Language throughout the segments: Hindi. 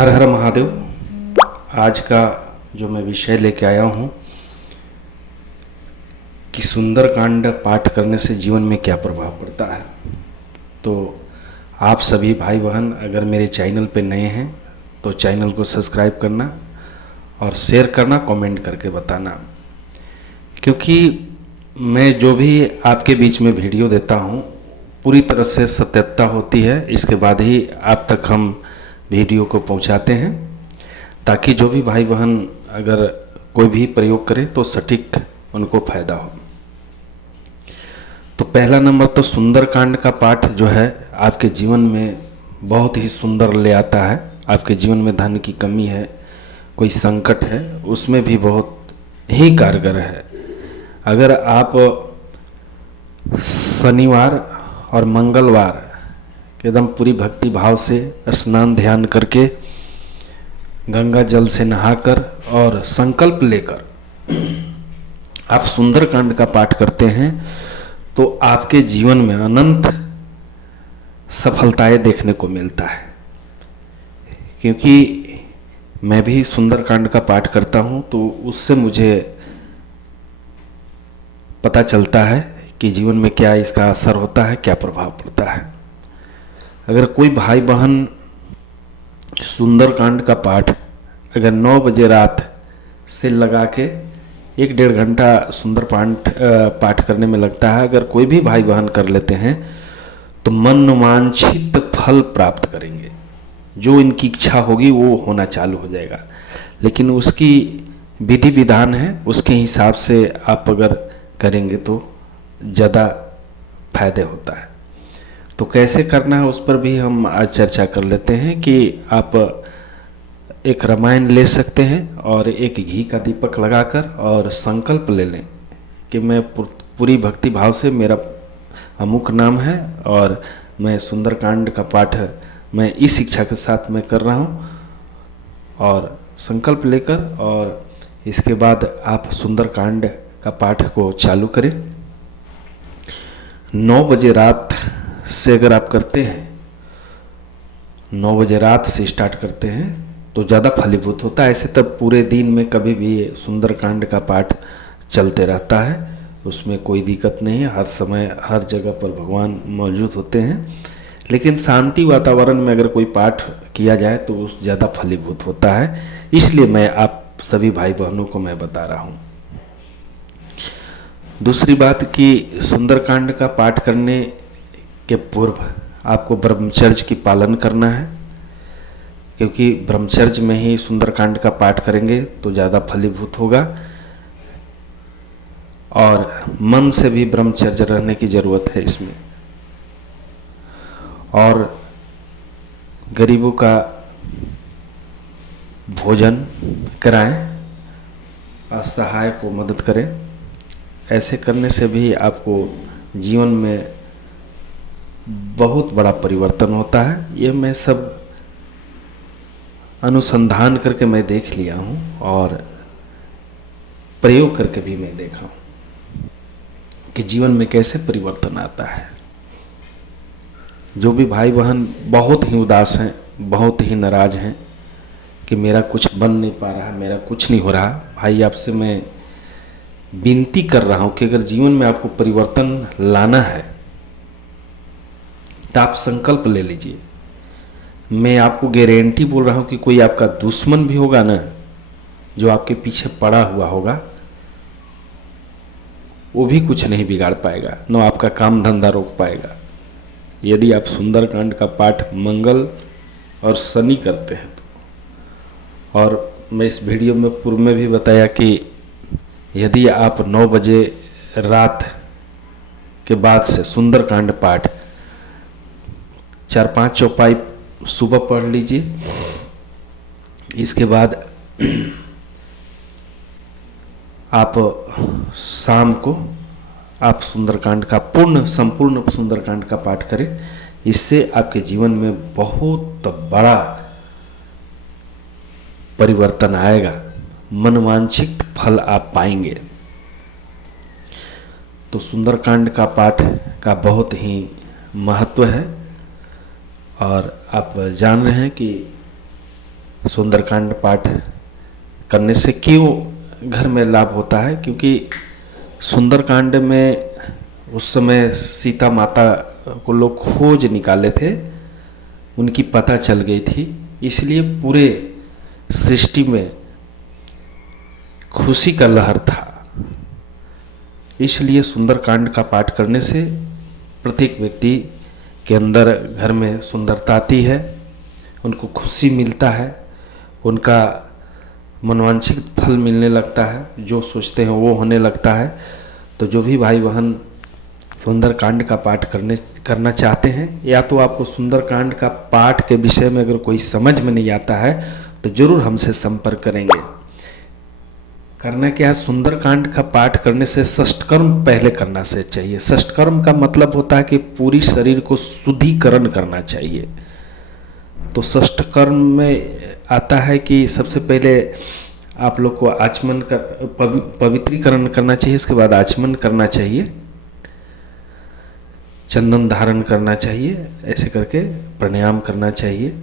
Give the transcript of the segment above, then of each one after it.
हर हर महादेव। आज का जो मैं विषय लेके आया हूँ कि सुंदरकांड पाठ करने से जीवन में क्या प्रभाव पड़ता है। तो आप सभी भाई बहन अगर मेरे चैनल पे नए हैं तो चैनल को सब्सक्राइब करना और शेयर करना, कमेंट करके बताना, क्योंकि मैं जो भी आपके बीच में वीडियो देता हूँ पूरी तरह से सत्यता होती है। इसके बाद ही आप तक हम वीडियो को पहुँचाते हैं, ताकि जो भी भाई बहन अगर कोई भी प्रयोग करें तो सटीक उनको फायदा हो। तो पहला नंबर तो सुंदरकांड का पाठ जो है आपके जीवन में बहुत ही सुंदर ले आता है। आपके जीवन में धन की कमी है, कोई संकट है, उसमें भी बहुत ही कारगर है। अगर आप शनिवार और मंगलवार एकदम पूरी भक्ति भाव से स्नान ध्यान करके गंगा जल से नहाकर और संकल्प लेकर आप सुंदरकांड का पाठ करते हैं तो आपके जीवन में अनंत सफलताएं देखने को मिलता है। क्योंकि मैं भी सुंदरकांड का पाठ करता हूं तो उससे मुझे पता चलता है कि जीवन में क्या इसका असर होता है, क्या प्रभाव पड़ता है। अगर कोई भाई बहन सुंदरकांड का पाठ अगर 9 बजे रात से लगा के 1-1.5 घंटा सुंदर पाठ करने में लगता है, अगर कोई भी भाई बहन कर लेते हैं तो मनोवांछित फल प्राप्त करेंगे। जो इनकी इच्छा होगी वो होना चालू हो जाएगा। लेकिन उसकी विधि विधान है, उसके हिसाब से आप अगर करेंगे तो ज़्यादा फायदे होता है। तो कैसे करना है उस पर भी हम आज चर्चा कर लेते हैं कि आप एक रामायण ले सकते हैं और एक घी का दीपक लगाकर और संकल्प ले लें कि मैं पूरी भक्ति भाव से, मेरा अमुक नाम है और मैं सुंदरकांड का पाठ मैं इस इच्छा के साथ मैं कर रहा हूँ, और संकल्प लेकर और इसके बाद आप सुंदरकांड का पाठ को चालू करें। 9 बजे रात से अगर आप करते हैं, 9 बजे रात से स्टार्ट करते हैं तो ज़्यादा फलीभूत होता है। ऐसे तब पूरे दिन में कभी भी सुंदरकांड का पाठ चलते रहता है, उसमें कोई दिक्कत नहीं है। हर समय हर जगह पर भगवान मौजूद होते हैं। लेकिन शांति वातावरण में अगर कोई पाठ किया जाए तो उस ज़्यादा फलीभूत होता है। इसलिए मैं आप सभी भाई बहनों को मैं बता रहा हूँ। दूसरी बात कि सुंदरकांड का पाठ करने के पूर्व आपको ब्रह्मचर्य की पालन करना है, क्योंकि ब्रह्मचर्य में ही सुंदरकांड का पाठ करेंगे तो ज़्यादा फलीभूत होगा। और मन से भी ब्रह्मचर्य रहने की ज़रूरत है इसमें। और गरीबों का भोजन कराएं, असहाय को मदद करें। ऐसे करने से भी आपको जीवन में बहुत बड़ा परिवर्तन होता है। ये मैं सब अनुसंधान करके मैं देख लिया हूँ और प्रयोग करके भी मैं देखा हूँ कि जीवन में कैसे परिवर्तन आता है। जो भी भाई बहन बहुत ही उदास हैं, बहुत ही नाराज हैं कि मेरा कुछ बन नहीं पा रहा, मेरा कुछ नहीं हो रहा, भाई आपसे मैं विनती कर रहा हूँ कि अगर जीवन में आपको परिवर्तन लाना है तो आप संकल्प ले लीजिए। मैं आपको गारंटी बोल रहा हूँ कि कोई आपका दुश्मन भी होगा ना, जो आपके पीछे पड़ा हुआ होगा, वो भी कुछ नहीं बिगाड़ पाएगा, न आपका काम धंधा रोक पाएगा, यदि आप सुंदरकांड का पाठ मंगल और शनि करते हैं तो। और मैं इस वीडियो में पूर्व में भी बताया कि यदि आप 9 बजे रात के बाद से सुंदरकांड पाठ 4-5 चौपाई सुबह पढ़ लीजिए। इसके बाद आप शाम को आप सुंदरकांड का संपूर्ण सुंदरकांड का पाठ करें। इससे आपके जीवन में बहुत बड़ा परिवर्तन आएगा, मनोवांछित फल आप पाएंगे। तो सुंदरकांड का पाठ का बहुत ही महत्व है। और आप जान रहे हैं कि सुंदरकांड पाठ करने से क्यों घर में लाभ होता है? क्योंकि सुंदरकांड में उस समय सीता माता को लोग खोज निकाले थे, उनकी पता चल गई थी, इसलिए पूरे सृष्टि में खुशी का लहर था। इसलिए सुंदरकांड का पाठ करने से प्रत्येक व्यक्ति के अंदर घर में सुंदरता आती है, उनको खुशी मिलता है, उनका मनोवांछित फल मिलने लगता है, जो सोचते हैं वो होने लगता है। तो जो भी भाई बहन सुंदरकांड का पाठ करना चाहते हैं, या तो आपको सुंदरकांड का पाठ के विषय में अगर कोई समझ में नहीं आता है तो जरूर हमसे संपर्क करेंगे। करना क्या है, सुंदरकांड का पाठ करने से षष्ठकर्म पहले करना से चाहिए। षष्ठकर्म का मतलब होता है कि पूरी शरीर को शुद्धिकरण करना चाहिए। तो षष्ठकर्म में आता है कि सबसे पहले आप लोग को आचमन कर पवित्रीकरण करना चाहिए, इसके बाद आचमन करना चाहिए, चंदन धारण करना चाहिए, ऐसे करके प्राणायाम करना चाहिए।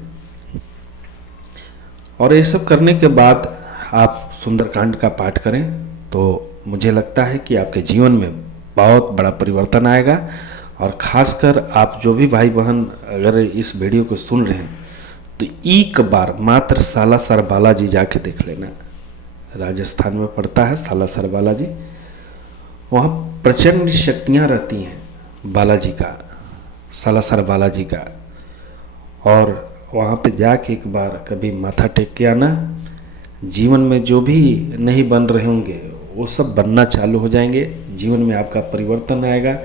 और ये सब करने के बाद आप सुंदरकांड का पाठ करें तो मुझे लगता है कि आपके जीवन में बहुत बड़ा परिवर्तन आएगा। और ख़ासकर आप जो भी भाई बहन अगर इस वीडियो को सुन रहे हैं तो एक बार मात्र सालासर बालाजी जाके देख लेना। राजस्थान में पड़ता है सालासर बालाजी, वहाँ प्रचंड शक्तियाँ रहती हैं बालाजी का, सालासर बालाजी का। और वहाँ पे जाके एक बार कभी माथा टेक के आना। जीवन में जो भी नहीं बन रहे होंगे वो सब बनना चालू हो जाएंगे, जीवन में आपका परिवर्तन आएगा,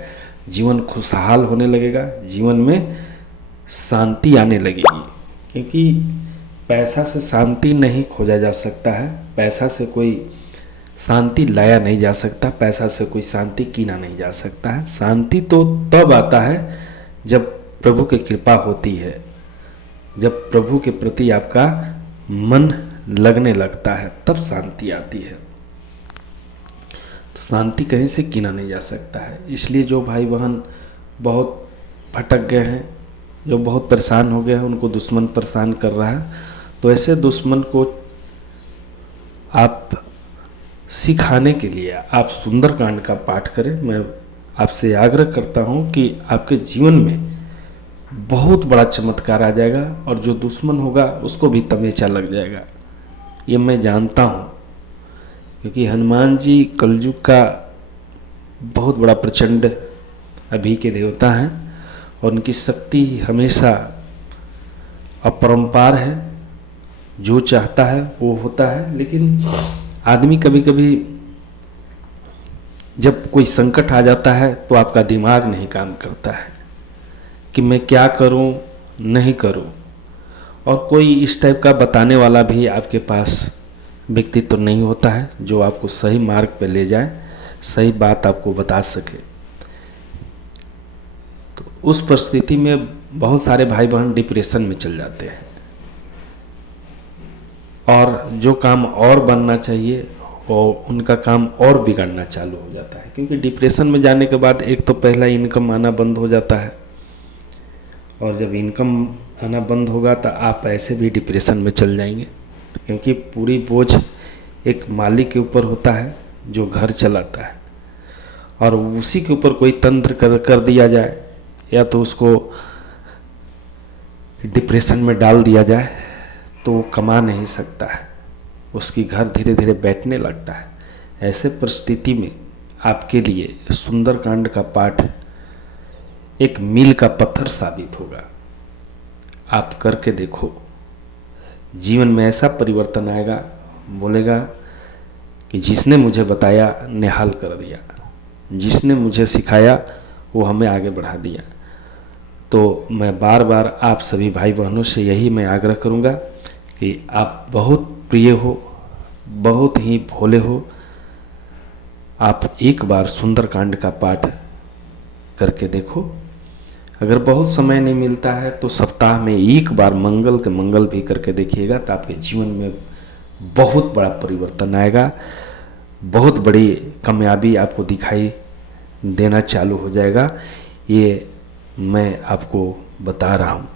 जीवन खुशहाल होने लगेगा, जीवन में शांति आने लगेगी। क्योंकि पैसा से शांति नहीं खोजा जा सकता है, पैसा से कोई शांति लाया नहीं जा सकता, पैसा से कोई शांति कीना नहीं जा सकता है। शांति तो तब आता है जब प्रभु की कृपा होती है, जब प्रभु के प्रति आपका मन लगने लगता है, तब शांति आती है। तो शांति कहीं से कीना नहीं जा सकता है। इसलिए जो भाई बहन बहुत भटक गए हैं, जो बहुत परेशान हो गए हैं, उनको दुश्मन परेशान कर रहा है, तो ऐसे दुश्मन को आप सिखाने के लिए आप सुंदरकांड का पाठ करें। मैं आपसे आग्रह करता हूँ कि आपके जीवन में बहुत बड़ा चमत्कार आ जाएगा और जो दुश्मन होगा उसको भी तमेचा लग जाएगा। ये मैं जानता हूँ, क्योंकि हनुमान जी कलयुग का बहुत बड़ा प्रचंड अभी के देवता हैं और उनकी शक्ति हमेशा अपरंपार है, जो चाहता है वो होता है। लेकिन आदमी कभी कभी जब कोई संकट आ जाता है तो आपका दिमाग नहीं काम करता है कि मैं क्या करूं नहीं करूं, और कोई इस टाइप का बताने वाला भी आपके पास व्यक्तित्व नहीं होता है जो आपको सही मार्ग पे ले जाए, सही बात आपको बता सके। तो उस परिस्थिति में बहुत सारे भाई बहन डिप्रेशन में चल जाते हैं और जो काम और बनना चाहिए वो उनका काम और बिगड़ना चालू हो जाता है। क्योंकि डिप्रेशन में जाने के बाद एक तो पहला इनकम आना बंद हो जाता है, और जब इनकम आना बंद होगा तो आप ऐसे भी डिप्रेशन में चल जाएंगे। क्योंकि पूरी बोझ एक मालिक के ऊपर होता है जो घर चलाता है, और उसी के ऊपर कोई तंत्र कर दिया जाए या तो उसको डिप्रेशन में डाल दिया जाए तो वो कमा नहीं सकता है, उसकी घर धीरे धीरे बैठने लगता है। ऐसे परिस्थिति में आपके लिए सुंदरकांड का पाठ एक मील का पत्थर साबित होगा। आप करके देखो, जीवन में ऐसा परिवर्तन आएगा, बोलेगा कि जिसने मुझे बताया निहाल कर दिया, जिसने मुझे सिखाया वो हमें आगे बढ़ा दिया। तो मैं बार बार आप सभी भाई बहनों से यही मैं आग्रह करूँगा कि आप बहुत प्रिय हो, बहुत ही भोले हो, आप एक बार सुंदरकांड का पाठ करके देखो। अगर बहुत समय नहीं मिलता है तो सप्ताह में एक बार मंगल के मंगल भी करके देखिएगा, तो आपके जीवन में बहुत बड़ा परिवर्तन आएगा, बहुत बड़ी कामयाबी आपको दिखाई देना चालू हो जाएगा। ये मैं आपको बता रहा हूँ।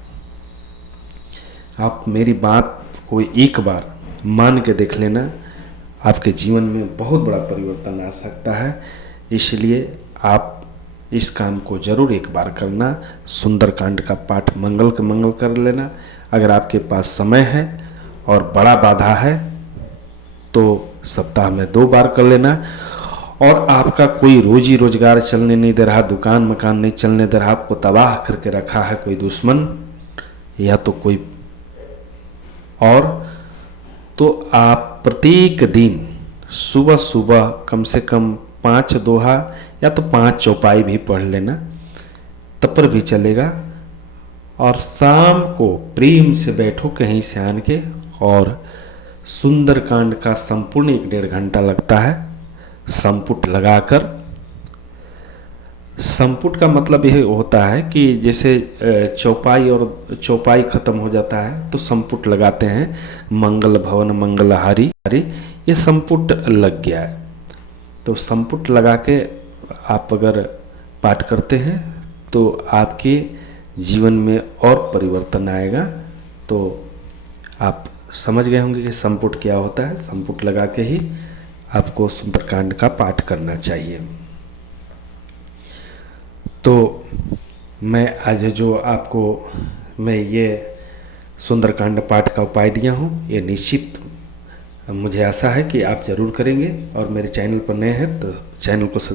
आप मेरी बात कोई एक बार मान के देख लेना, आपके जीवन में बहुत बड़ा परिवर्तन आ सकता है। इसलिए आप इस काम को ज़रूर एक बार करना। सुंदरकांड का पाठ मंगल के मंगल कर लेना। अगर आपके पास समय है और बड़ा बाधा है तो सप्ताह में 2 बार कर लेना। और आपका कोई रोजी रोजगार चलने नहीं दे रहा, दुकान मकान नहीं चलने दे रहा, आपको तबाह करके रखा है कोई दुश्मन या तो कोई और, तो आप प्रत्येक दिन सुबह सुबह कम से कम 5 दोहा या तो 5 चौपाई भी पढ़ लेना, तब पर भी चलेगा। और शाम को प्रेम से बैठो कहीं से आन के, और सुंदरकांड का संपूर्ण 1-1.5 घंटा लगता है संपुट लगाकर। संपुट का मतलब यह होता है कि जैसे चौपाई खत्म हो जाता है तो संपुट लगाते हैं, मंगल भवन मंगलहारी, ये संपुट लग गया है। तो संपुट लगा के आप अगर पाठ करते हैं तो आपके जीवन में और परिवर्तन आएगा। तो आप समझ गए होंगे कि संपुट क्या होता है। संपुट लगा के ही आपको सुंदरकांड का पाठ करना चाहिए। तो मैं आज जो आपको मैं ये सुंदरकांड पाठ का उपाय दिया हूँ, ये निश्चित मुझे आशा है कि आप ज़रूर करेंगे। और मेरे चैनल पर नए हैं तो चैनल को सब्सक्राइब